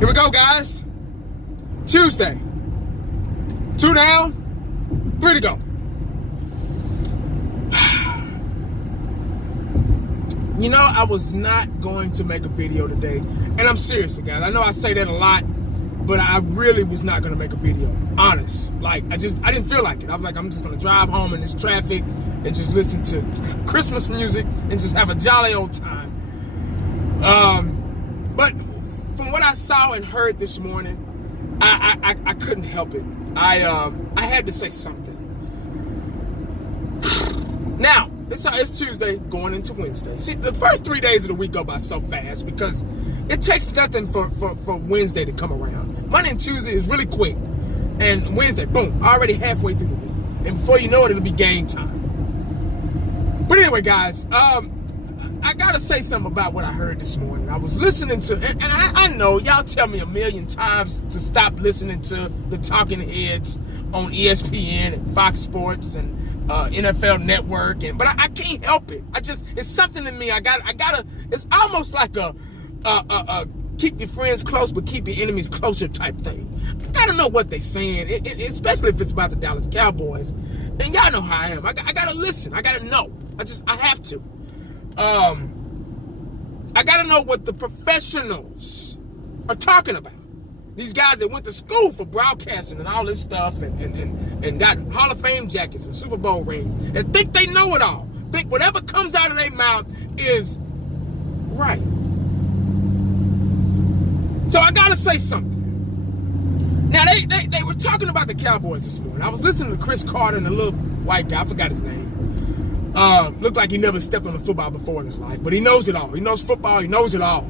Here we go, guys. Tuesday. 2 down, 3 to go. You know, I was not going to make a video today. And I'm serious, guys. I know I say that a lot, but I really was not going to make a video. Honest. Like, I didn't feel like it. I was like, I'm just going to drive home in this traffic and just listen to Christmas music and just have a jolly old time. But from what I saw and heard this morning, I couldn't help it. I had to say something. Now, it's Tuesday going into Wednesday. See, the first 3 days of the week go by so fast because it takes nothing for Wednesday to come around. Monday and Tuesday is really quick. And Wednesday, boom, already halfway through the week. And before you know it, it'll be game time. But anyway, guys, I got to say something about what I heard this morning. I was listening to, and I know y'all tell me a million times to stop listening to the talking heads on ESPN and Fox Sports and NFL Network, but I can't help it. It's something in me. I gotta. It's almost like a keep your friends close, but keep your enemies closer type thing. I gotta know what they're saying, especially if it's about the Dallas Cowboys. And y'all know how I am. I gotta listen. I gotta know. I have to. I gotta know what the professionals are talking about. These guys that went to school for broadcasting and all this stuff and got Hall of Fame jackets and Super Bowl rings and think they know it all. Think whatever comes out of their mouth is right. So I gotta say something. Now they were talking about the Cowboys this morning. I was listening to Chris Carter and a little white guy, I forgot his name. Looked like he never stepped on a football before in his life, but he knows it all. He knows football, he knows it all.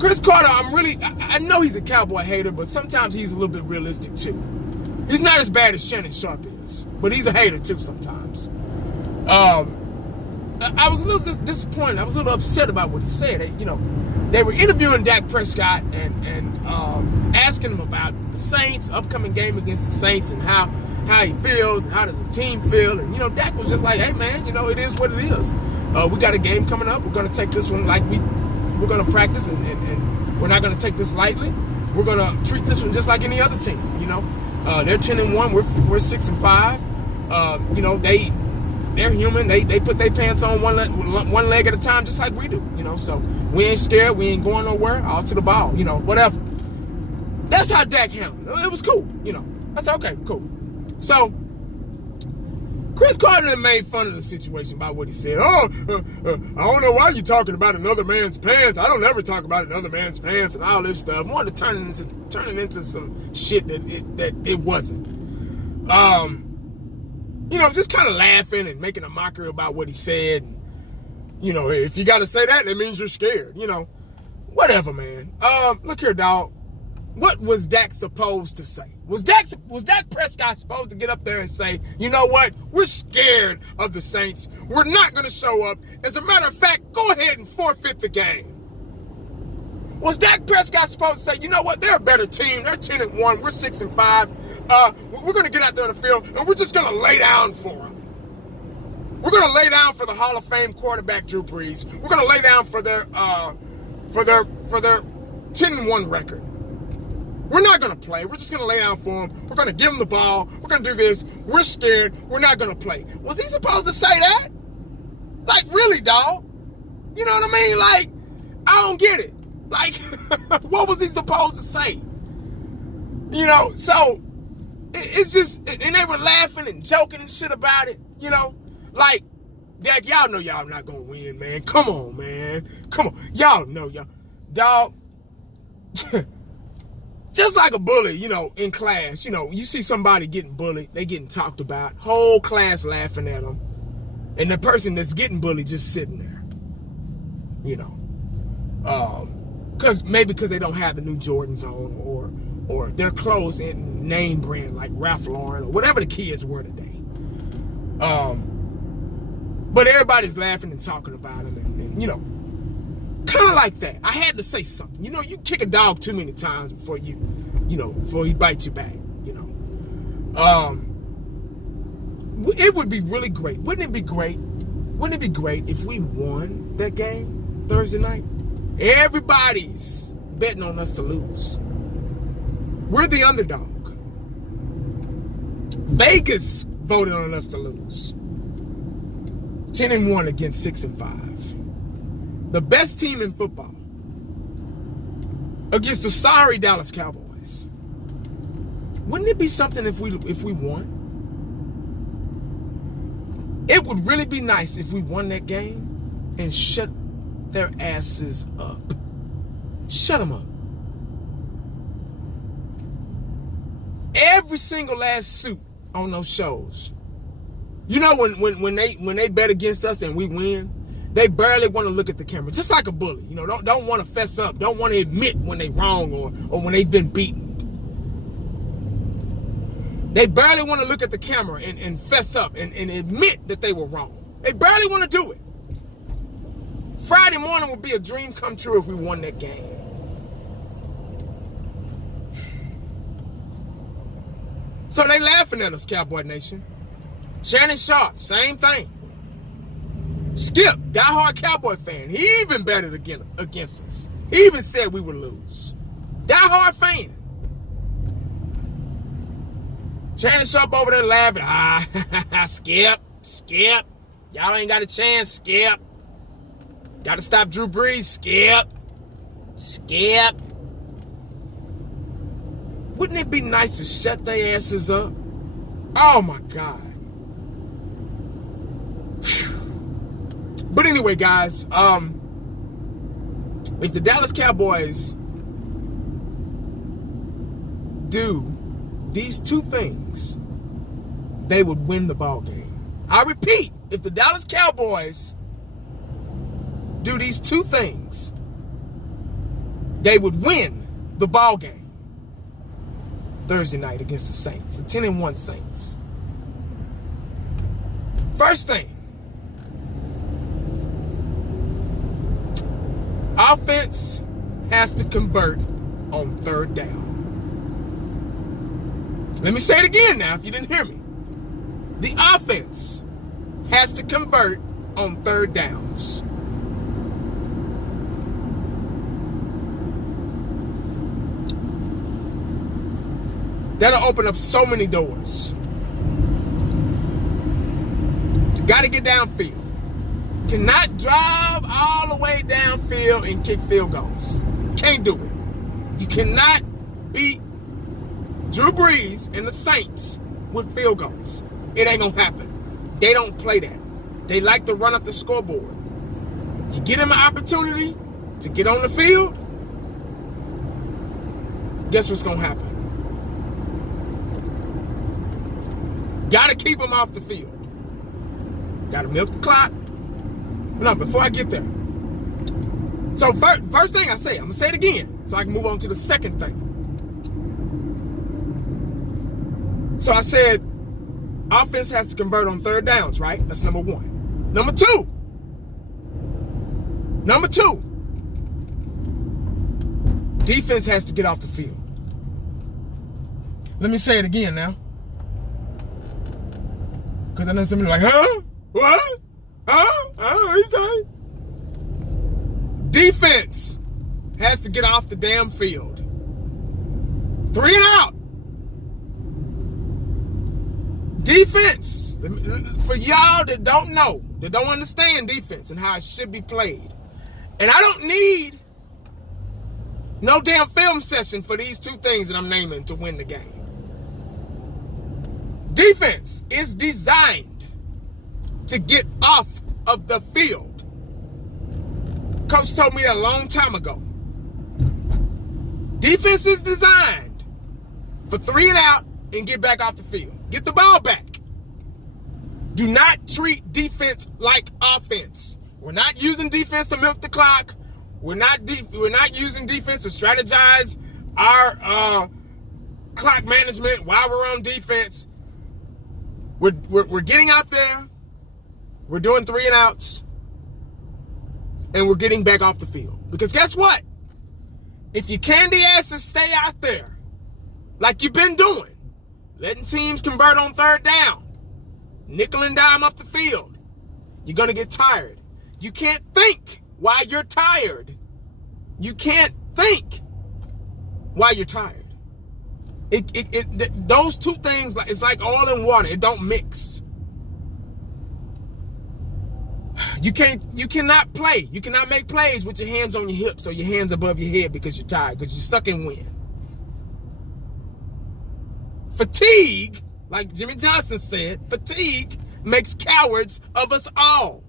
Chris Carter, I know he's a Cowboy hater, but sometimes he's a little bit realistic too. He's not as bad as Shannon Sharp is, but he's a hater too sometimes. I was a little disappointed. I was a little upset about what he said. They were interviewing Dak Prescott and asking him about the Saints, upcoming game against the Saints, and how he feels, and how does the team feel. And, Dak was just like, hey, man, it is what it is. We got a game coming up. We're going to take this one like we're going to practice, and we're not going to take this lightly. We're going to treat this one just like any other team, They're 10-1. We're 6-5. They're human. They put their pants on one leg at a time just like we do, So we ain't scared. We ain't going nowhere. All to the ball, whatever. That's how Dak handled it. It was cool, I said, okay, cool. So Chris Carter made fun of the situation by what he said. I don't know why you're talking about another man's pants. I don't ever talk about another man's pants and all this stuff. I wanted to turn it into some shit that it wasn't. Just kind of laughing and making a mockery about what he said. If you got to say that means you're scared. Whatever, man. Look here, dog. What was Dak supposed to say? Was Dak Prescott supposed to get up there and say, you know what? We're scared of the Saints. We're not going to show up. As a matter of fact, go ahead and forfeit the game. Was Dak Prescott supposed to say, you know what? They're a better team. They're 10-1. We're 6-5. We're going to get out there on the field and we're just going to lay down for them. We're going to lay down for the Hall of Fame quarterback Drew Brees. We're going to lay down for their 10-1 record. We're not going to play. We're just going to lay down for them. We're going to give them the ball. We're going to do this. We're scared. We're not going to play. Was he supposed to say that? Like, really, dog? You know what I mean? Like, I don't get it. Like, what was he supposed to say? So it's just, and they were laughing and joking and shit about it, Like, Dak, y'all know y'all not going to win, man. Come on, man. Come on. Y'all know y'all. Dog. Just like a bully, in class, you see somebody getting bullied, they getting talked about, whole class laughing at them, and the person that's getting bullied just sitting there, because they don't have the new Jordans on, or their clothes in name brand like Ralph Lauren or whatever the kids were today. But everybody's laughing and talking about them, and kind of like that. I had to say something. You kick a dog too many times before before he bites you back. It would be really great. Wouldn't it be great? Wouldn't it be great if we won that game Thursday night? Everybody's betting on us to lose. We're the underdog. Vegas voted on us to lose. 10-1 against 6-5. The best team in football against the sorry Dallas Cowboys. Wouldn't it be something if we won? It would really be nice if we won that game and shut their asses up. Shut them up. Every single last suit on those shows. You know when they bet against us and we win, they barely want to look at the camera. Just like a bully. You know, don't want to fess up. Don't want to admit when they wrong or when they've been beaten. They barely want to look at the camera and fess up and admit that they were wrong. They barely want to do it. Friday morning would be a dream come true if we won that game. So they laughing at us, Cowboy Nation. Shannon Sharp, same thing. Skip, diehard Cowboy fan, he even betted against us. He even said we would lose. Diehard fan. Shannon Sharp over there laughing. Skip. Y'all ain't got a chance, Skip. Got to stop Drew Brees, Skip. Wouldn't it be nice to shut their asses up? Oh, my God. But anyway, guys, if the Dallas Cowboys do these two things, they would win the ball game. I repeat, if the Dallas Cowboys do these two things, they would win the ball game Thursday night against the Saints, the 10-1 Saints. First thing, offense has to convert on third down. Let me say it again now if you didn't hear me. The offense has to convert on third downs. That'll open up so many doors. Got to get downfield. Cannot drive all the way downfield and kick field goals. Can't do it. You cannot beat Drew Brees and the Saints with field goals. It ain't going to happen. They don't play that. They like to run up the scoreboard. You get them an opportunity to get on the field, guess what's going to happen? Got to keep them off the field. Got to milk the clock. No, before I get there. So first thing I say, I'm going to say it again so I can move on to the second thing. So I said offense has to convert on third downs, right? That's number one. Number two, defense has to get off the field. Let me say it again now. Because I know somebody like, huh? What? Huh? He's saying. Defense has to get off the damn field. 3 and out. Defense, for y'all that don't know, that don't understand defense and how it should be played. And I don't need no damn film session for these two things that I'm naming to win the game. Defense is designed to get off of the field. Coach told me that a long time ago. Defense is designed for 3 and out and get back off the field. Get the ball back. Do not treat defense like offense. We're not using defense to milk the clock. We're not using defense to strategize our clock management while we're on defense. We're getting out there. We're doing 3 and outs. And we're getting back off the field. Because guess what? If you candy asses stay out there like you've been doing, letting teams convert on third down, nickel and dime up the field, you're going to get tired. You can't think while you're tired. You can't think while you're tired. Those two things, it's like oil and water. It don't mix. You cannot play. You cannot make plays with your hands on your hips or your hands above your head because you're tired, because you're sucking wind. Fatigue, like Jimmy Johnson said, fatigue makes cowards of us all.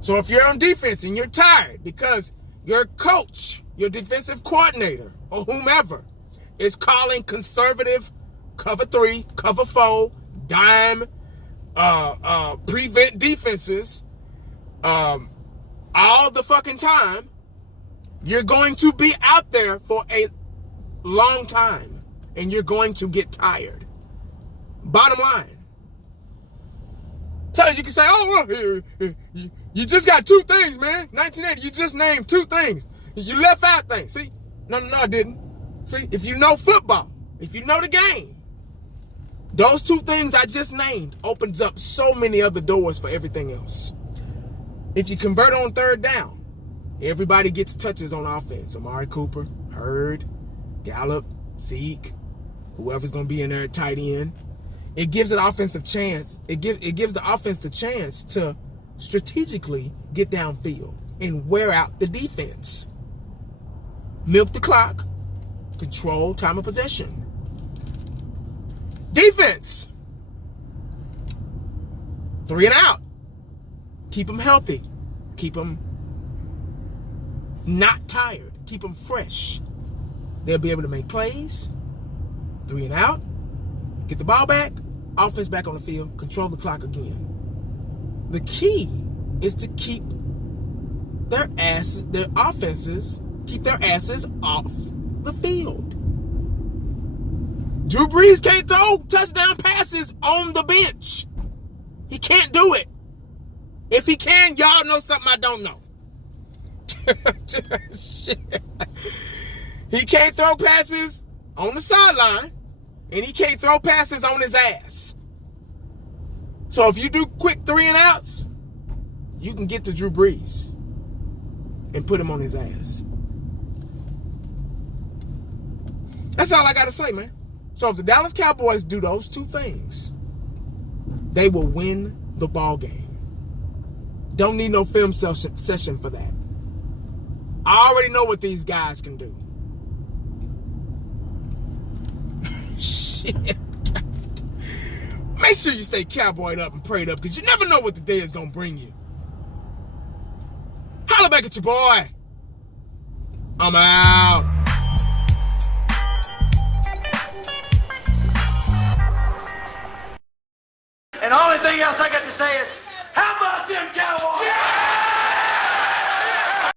So if you're on defense and you're tired because your coach, your defensive coordinator, or whomever is calling conservative cover 3, cover 4, dime, prevent defenses all the fucking time, you're going to be out there for a long time and you're going to get tired. Bottom line. So you can say, oh, well, you just got 2 things, man. 1980, you just named 2 things. You left out things. See? No, I didn't. See, if you know football, if you know the game, those 2 things I just named opens up so many other doors for everything else. If you convert on 3rd down, everybody gets touches on offense. Amari Cooper, Hurd, Gallup, Zeke, whoever's going to be in there at tight end. It gives an offensive chance. It gives the offense the chance to strategically get downfield and wear out the defense. Milk the clock. Control time of possession. Defense. 3 and out. Keep them healthy. Keep them not tired. Keep them fresh. They'll be able to make plays. 3 and out. Get the ball back. Offense back on the field. Control the clock again. The key is to keep their offenses, keep their asses off the field. Drew Brees can't throw touchdown passes on the bench. He can't do it. If he can, y'all know something I don't know. Shit. He can't throw passes on the sideline, and he can't throw passes on his ass. So if you do quick 3 and outs, you can get to Drew Brees and put him on his ass. That's all I got to say, man. So if the Dallas Cowboys do those 2 things, they will win the ball game. Don't need no film session for that. I already know what these guys can do. Shit. Make sure you stay cowboyed up and prayed up, because you never know what the day is going to bring you. Holla back at your boy. I'm out. And the only thing else I got to say is,